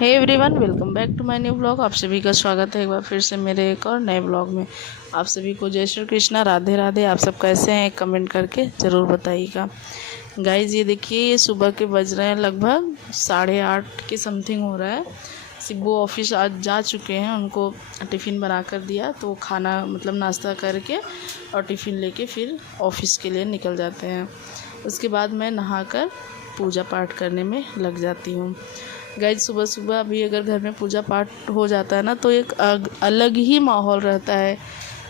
Hey everyone, welcome back to my new blog. आप सभी का स्वागत है एक बार फिर से मेरे एक और नए ब्लॉग में। आप सभी को जय श्री कृष्णा, राधे राधे। आप सब कैसे हैं कमेंट करके ज़रूर बताइएगा। गाइज़ ये देखिए, ये सुबह के बज रहे हैं लगभग 8:30 के समथिंग हो रहा है। सिब्बू ऑफिस आज जा चुके हैं, उनको टिफ़िन बना कर दिया तो खाना मतलब नाश्ता करके और टिफ़िन लेके फिर ऑफिस के लिए निकल जाते हैं। उसके बाद मैं नहाकर पूजा पाठ करने में लग जाती हूँ। गाइज सुबह सुबह अभी अगर घर में पूजा पाठ हो जाता है ना तो एक अलग ही माहौल रहता है।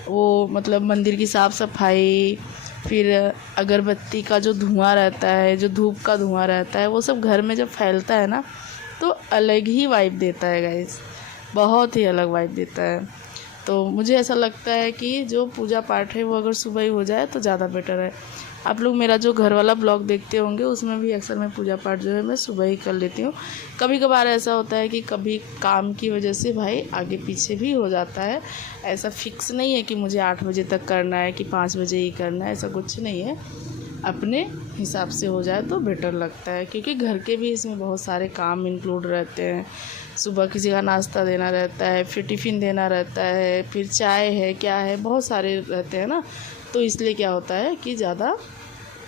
वो मतलब मंदिर की साफ़ सफाई, फिर अगरबत्ती का जो धुआं रहता है, जो धूप का धुआं रहता है, वो सब घर में जब फैलता है ना तो अलग ही वाइब देता है गाइज, बहुत ही अलग वाइब देता है। तो मुझे ऐसा लगता है कि जो पूजा पाठ है वो अगर सुबह ही हो जाए तो ज़्यादा बेटर है। आप लोग मेरा जो घर वाला ब्लॉग देखते होंगे उसमें भी अक्सर मैं पूजा पाठ जो है मैं सुबह ही कर लेती हूँ। कभी कभार ऐसा होता है कि कभी काम की वजह से भाई आगे पीछे भी हो जाता है। ऐसा फिक्स नहीं है कि मुझे 8 बजे तक करना है कि 5 बजे ही करना है, ऐसा कुछ नहीं है। अपने हिसाब से हो जाए तो बेटर लगता है, क्योंकि घर के भी इसमें बहुत सारे काम इंक्लूड रहते हैं। सुबह किसी का नाश्ता देना रहता है, फिर टिफ़िन देना रहता है, फिर चाय है, क्या है, बहुत सारे रहते हैं ना। तो इसलिए क्या होता है कि ज़्यादा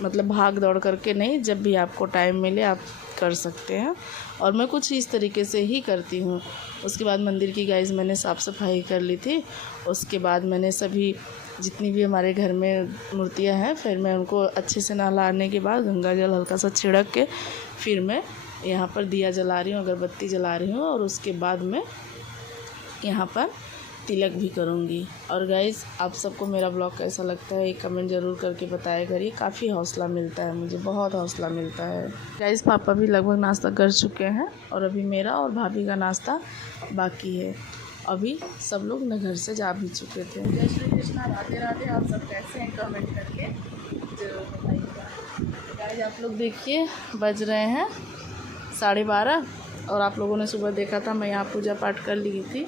मतलब भाग दौड़ करके नहीं, जब भी आपको टाइम मिले आप कर सकते हैं। और मैं कुछ इस तरीके से ही करती हूँ। उसके बाद मंदिर की गाइस मैंने साफ़ सफाई कर ली थी। उसके बाद मैंने सभी जितनी भी हमारे घर में मूर्तियाँ हैं, फिर मैं उनको अच्छे से नहलाने के बाद गंगा जल हल्का सा छिड़क के फिर मैं यहाँ पर दिया जला रही हूँ, अगरबत्ती जला रही हूँ। और उसके बाद मैं यहाँ पर तिलक भी करूँगी। और गाइज़ आप सबको मेरा ब्लॉग कैसा लगता है एक कमेंट ज़रूर करके बताया करिए, काफ़ी हौसला मिलता है, मुझे बहुत हौसला मिलता है। गाइज़ पापा भी लगभग नाश्ता कर चुके हैं और अभी मेरा और भाभी का नाश्ता बाकी है। अभी सब लोग न घर से जा भी चुके थे। जय श्री कृष्णा, राधे राधे। आप सब कैसे हैं कमेंट करके ज़रूर बताइएगा। गाइज़ आप लोग देखिए, बज रहे हैं 12:30 और आप लोगों ने सुबह देखा था मैं यहाँ पूजा पाठ कर ली थी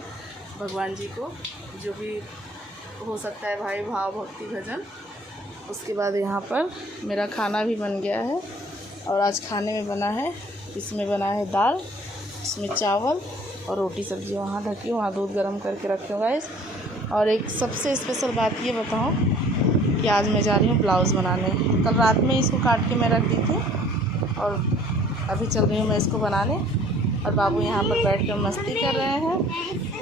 भगवान जी को, जो भी हो सकता है भाई, भाव भक्ति भजन। उसके बाद यहाँ पर मेरा खाना भी बन गया है। और आज खाने में बना है, इसमें बना है दाल, इसमें चावल और रोटी सब्ज़ी। वहाँ ढकी हूँ, वहाँ दूध गर्म करके रखे हो गाइस। और एक सबसे स्पेशल बात ये बताऊँ कि आज मैं जा रही हूँ ब्लाउज़ बनाने। कल रात में इसको काट के मैं रख दी थी और अभी चल रही हूँ मैं इसको बनाने। और बाबू यहाँ पर बैठ कर मस्ती कर रहे हैं।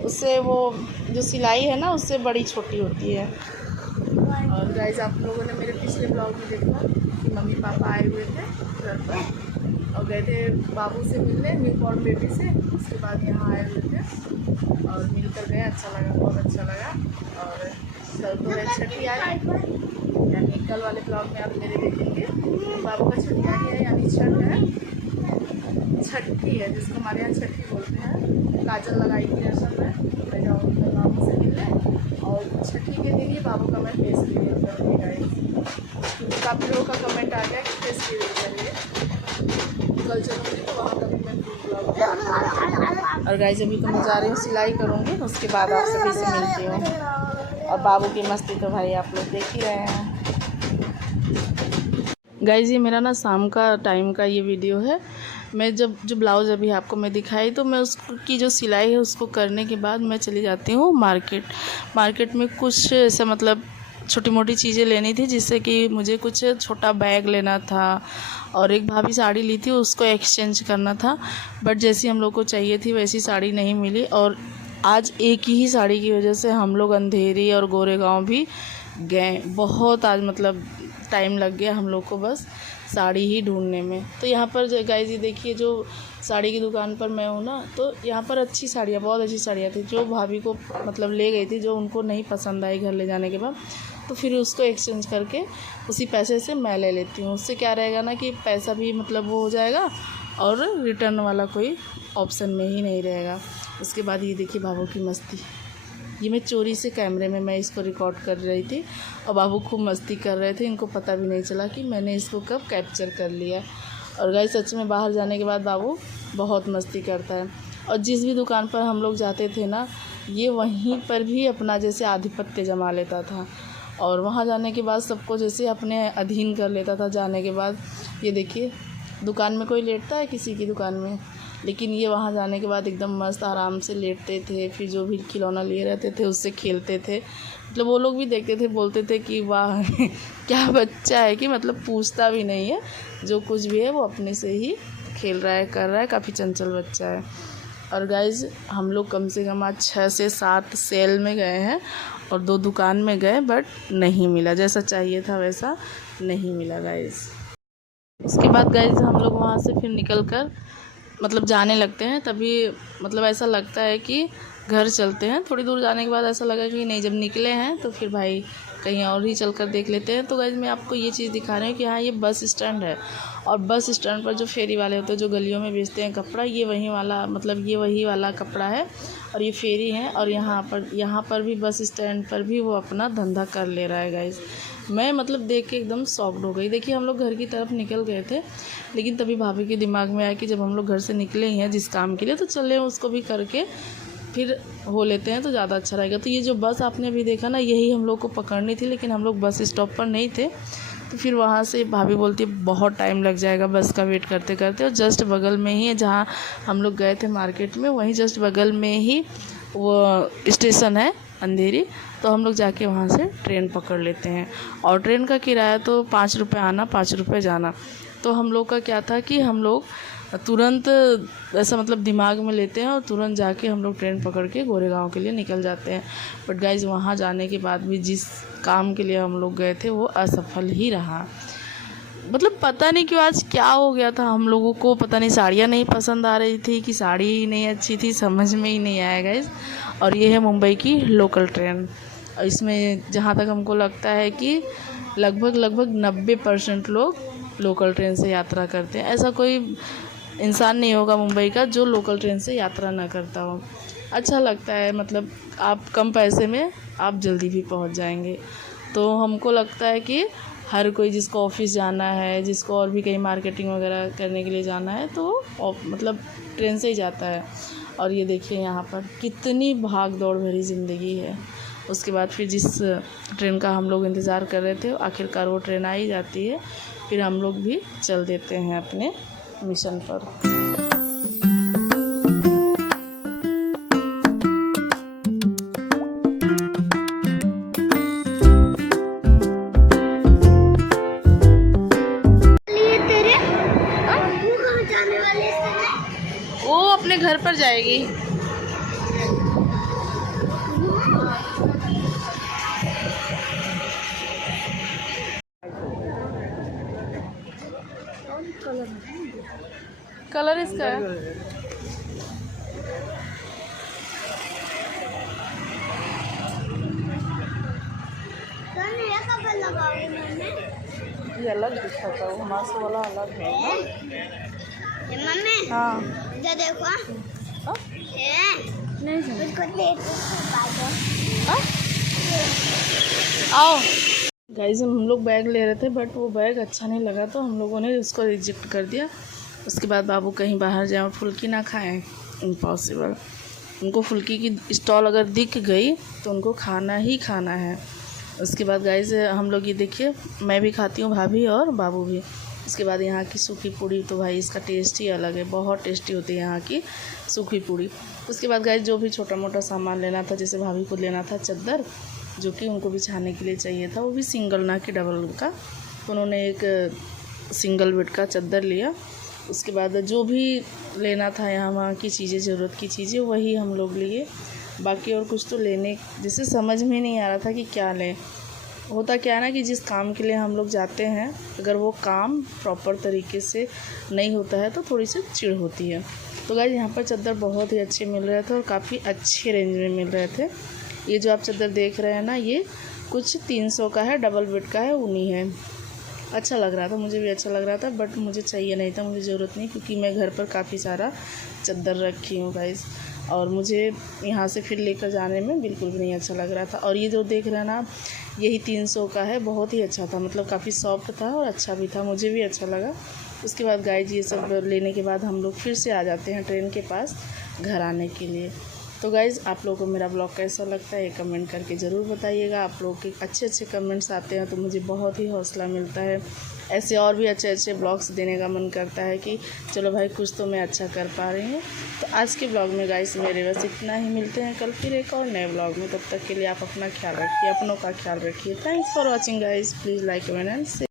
उससे वो जो सिलाई है ना उससे बड़ी छोटी होती है। और गाइस आप लोगों ने मेरे पिछले ब्लॉग में देखा कि मम्मी पापा आए हुए थे घर पर और गए थे बाबू से मिलने, न्यू बॉर्न बेबी से। उसके बाद यहाँ आए हुए थे और मिलकर गए, अच्छा लगा, बहुत अच्छा लगा। और कल तो है छठी आ रही है, यानी कल वाले ब्लॉग में आप मेरे देखेंगे बाबू का छठी आ रही है, यानी छठ है, छठी है जिसको हमारे यहाँ छठी बोलते हैं। काजल लगाई थी असल में, मैं जाऊँगी कल बाबू से मिलने। और छठी के दिन ही बाबू का मैं फेस रिवील करूँगी गाइस, क्योंकि काफ़ी लोगों का कमेंट आ गया कि फेस रिवील करिए। कल चलूँगी तो वहाँ का भी मैं ब्लॉग। और गाइस अभी तो मैं जा रही हूँ सिलाई करूँगी, उसके बाद आप सभी से मिलती हूँ। और बाबू की मस्ती तो भाई आप लोग देख ही रहे हैं। गाइस ये मेरा ना शाम का टाइम का ये वीडियो है। मैं जब जो ब्लाउज़ अभी आपको मैं दिखाई तो मैं उसकी जो सिलाई है उसको करने के बाद मैं चली जाती हूँ मार्केट में कुछ ऐसा मतलब छोटी मोटी चीज़ें लेनी थी, जिससे कि मुझे कुछ छोटा बैग लेना था और एक भाभी साड़ी ली थी उसको एक्सचेंज करना था। बट जैसी हम लोग को चाहिए थी वैसी साड़ी नहीं मिली। और आज एक ही साड़ी की वजह से हम लोग अंधेरी और गोरेगांव भी गए। बहुत आज मतलब टाइम लग गया हम लोग को बस साड़ी ही ढूंढने में। तो यहाँ पर गाइस ये देखिए, जो साड़ी की दुकान पर मैं हूँ ना, तो यहाँ पर अच्छी साड़ियाँ, बहुत अच्छी साड़ियाँ थी जो भाभी को मतलब ले गई थी, जो उनको नहीं पसंद आई घर ले जाने के बाद। तो फिर उसको एक्सचेंज करके उसी पैसे से मैं ले लेती हूँ। उससे क्या रहेगा ना कि पैसा भी मतलब वो हो जाएगा और रिटर्न वाला कोई ऑप्शन में ही नहीं रहेगा। उसके बाद ये देखिए बाबू की मस्ती, ये मैं चोरी से कैमरे में मैं इसको रिकॉर्ड कर रही थी और बाबू खूब मस्ती कर रहे थे। इनको पता भी नहीं चला कि मैंने इसको कब कैप्चर कर लिया। और गाइस सच में बाहर जाने के बाद बाबू बहुत मस्ती करता है। और जिस भी दुकान पर हम लोग जाते थे ना, ये वहीं पर भी अपना जैसे आधिपत्य जमा लेता था और वहाँ जाने के बाद सबको जैसे अपने अधीन कर लेता था। जाने के बाद ये देखिए दुकान में कोई लेटता है किसी की दुकान में, लेकिन ये वहाँ जाने के बाद एकदम मस्त आराम से लेटते थे। फिर जो भी खिलौना लिए रहते थे उससे खेलते थे। मतलब वो लोग भी देखते थे, बोलते थे कि वाह क्या बच्चा है, कि मतलब पूछता भी नहीं है, जो कुछ भी है वो अपने से ही खेल रहा है, कर रहा है, काफ़ी चंचल बच्चा है। और गाइज़ हम लोग कम से कम आज 6 से 7 सेल में गए हैं और 2 दुकान में गए, बट नहीं मिला, जैसा चाहिए था वैसा नहीं मिला गाइज़। उसके बाद गाइज़ हम लोग वहाँ से फिर निकल कर मतलब जाने लगते हैं, तभी मतलब ऐसा लगता है कि घर चलते हैं। थोड़ी दूर जाने के बाद ऐसा लगा कि नहीं, जब निकले हैं तो फिर भाई कहीं और ही चल कर देख लेते हैं। तो गाइज़ मैं आपको ये चीज़ दिखा रही हूँ कि हाँ, ये बस स्टैंड है, और बस स्टैंड पर जो फेरी वाले होते हैं, जो गलियों में बेचते हैं कपड़ा, ये वही वाला, मतलब ये वही वाला कपड़ा है, और ये फेरी है। और यहाँ पर भी बस स्टैंड पर भी वो अपना धंधा कर ले रहा है गाइज़। मैं मतलब देख के एकदम शॉक्ड हो गई। देखिए हम लोग घर की तरफ निकल गए थे, लेकिन तभी भाभी के दिमाग में आया कि जब हम लोग घर से निकले ही हैं जिस काम के लिए, तो चले उसको भी करके फिर हो लेते हैं तो ज़्यादा अच्छा रहेगा। तो ये जो बस आपने अभी देखा ना, यही हम लोग को पकड़नी थी, लेकिन हम लोग बस स्टॉप पर नहीं थे। तो फिर वहाँ से भाभी बोलती है बहुत टाइम लग जाएगा बस का वेट करते करते, और जस्ट बगल में ही है जहाँ हम लोग गए थे मार्केट में, वहीं जस्ट बगल में ही वो स्टेशन है अंधेरी। तो हम लोग जाके वहाँ से ट्रेन पकड़ लेते हैं, और ट्रेन का किराया तो 5 रुपये आना, 5 रुपये जाना। तो हम लोग का क्या था कि हम लोग तुरंत ऐसा मतलब दिमाग में लेते हैं और तुरंत जाके हम लोग ट्रेन पकड़ के गोरेगांव के लिए निकल जाते हैं। बट गाइज़ वहाँ जाने के बाद भी जिस काम के लिए हम लोग गए थे वो असफल ही रहा। मतलब पता नहीं क्यों आज क्या हो गया था हम लोगों को, पता नहीं साड़ियाँ नहीं पसंद आ रही थी कि साड़ी ही नहीं अच्छी थी, समझ में ही नहीं आया गाइज़। और ये है मुंबई की लोकल ट्रेन, और इसमें जहाँ तक हमको लगता है कि लगभग 90% लोग लोकल ट्रेन से यात्रा करते हैं। ऐसा कोई इंसान नहीं होगा मुंबई का जो लोकल ट्रेन से यात्रा ना करता हो। अच्छा लगता है, मतलब आप कम पैसे में आप जल्दी भी पहुंच जाएंगे। तो हमको लगता है कि हर कोई जिसको ऑफिस जाना है, जिसको और भी कहीं मार्केटिंग वगैरह करने के लिए जाना है, तो मतलब ट्रेन से ही जाता है। और ये देखिए यहाँ पर कितनी भाग दौड़ भरी ज़िंदगी है। उसके बाद फिर जिस ट्रेन का हम लोग इंतज़ार कर रहे थे, आखिरकार वो ट्रेन आ ही जाती है। फिर हम लोग भी चल देते हैं अपने मिशन पर। वो अपने घर पर जाएगी। कलर इसका है। ये अलग दिखा था, वो मास्क वाला अलग है ना। मम्मी हाँ इधर देखो। नहीं आओ गाइस, हम लोग बैग ले रहे थे, बट वो बैग अच्छा नहीं लगा तो हम लोगों ने उसको रिजेक्ट कर दिया। उसके बाद बाबू कहीं बाहर जाए और फुल्की ना खाएं, इम्पॉसिबल। उनको फुल्की की स्टॉल अगर दिख गई तो उनको खाना ही खाना है। उसके बाद गाइस हम लोग ये देखिए, मैं भी खाती हूँ, भाभी और बाबू भी। उसके बाद यहाँ की सूखी पूड़ी, तो भाई इसका टेस्ट ही अलग है, बहुत टेस्टी होती है यहाँ की सूखी पूड़ी। उसके बाद गाइस जो भी छोटा मोटा सामान लेना था, जैसे भाभी को लेना था चादर, जो कि उनको बिछाने के लिए चाहिए था, वो भी सिंगल ना कि डबल का। उन्होंने एक सिंगल बेड का चादर लिया। उसके बाद जो भी लेना था यहाँ वहाँ की चीज़ें, ज़रूरत की चीज़ें, वही हम लोग लिए। बाकी और कुछ तो लेने जैसे समझ में नहीं आ रहा था कि क्या लें। होता क्या है ना कि जिस काम के लिए हम लोग जाते हैं, अगर वो काम प्रॉपर तरीके से नहीं होता है तो थोड़ी सी चिढ़ होती है। तो गाइस यहाँ पर चादर बहुत ही अच्छे मिल रहे थे और काफ़ी अच्छे रेंज में मिल रहे थे। ये जो आप चादर देख रहे हैं ना, ये कुछ 300 का है, डबल बेड का है, ऊनी है। अच्छा लग रहा था, मुझे भी अच्छा लग रहा था, बट मुझे चाहिए नहीं था, मुझे ज़रूरत नहीं, क्योंकि मैं घर पर काफ़ी सारा चादर रखी हूँ गाइस, और मुझे यहाँ से फिर लेकर जाने में बिल्कुल भी नहीं अच्छा लग रहा था। और ये जो देख रहे हैं ना, यही 300 का है, बहुत ही अच्छा था, मतलब काफ़ी सॉफ्ट था और अच्छा भी था, मुझे भी अच्छा लगा। उसके बाद गाइस ये सब लेने के बाद हम लोग फिर से आ जाते हैं ट्रेन के पास घर आने के लिए। तो गाइज़ आप लोगों को मेरा ब्लॉग कैसा लगता है कमेंट करके ज़रूर बताइएगा। आप लोग के अच्छे कमेंट्स आते हैं तो मुझे बहुत ही हौसला मिलता है ऐसे और भी अच्छे अच्छे ब्लॉग्स देने का मन करता है कि चलो भाई कुछ तो मैं अच्छा कर पा रही हूँ। तो आज के ब्लॉग में गाइस मेरे बस इतना ही। मिलते हैं कल फिर एक और नए ब्लॉग में। तब तक के लिए आप अपना ख्याल रखिए, अपनों का ख्याल रखिए। Thanks for watching guys. Please like comment and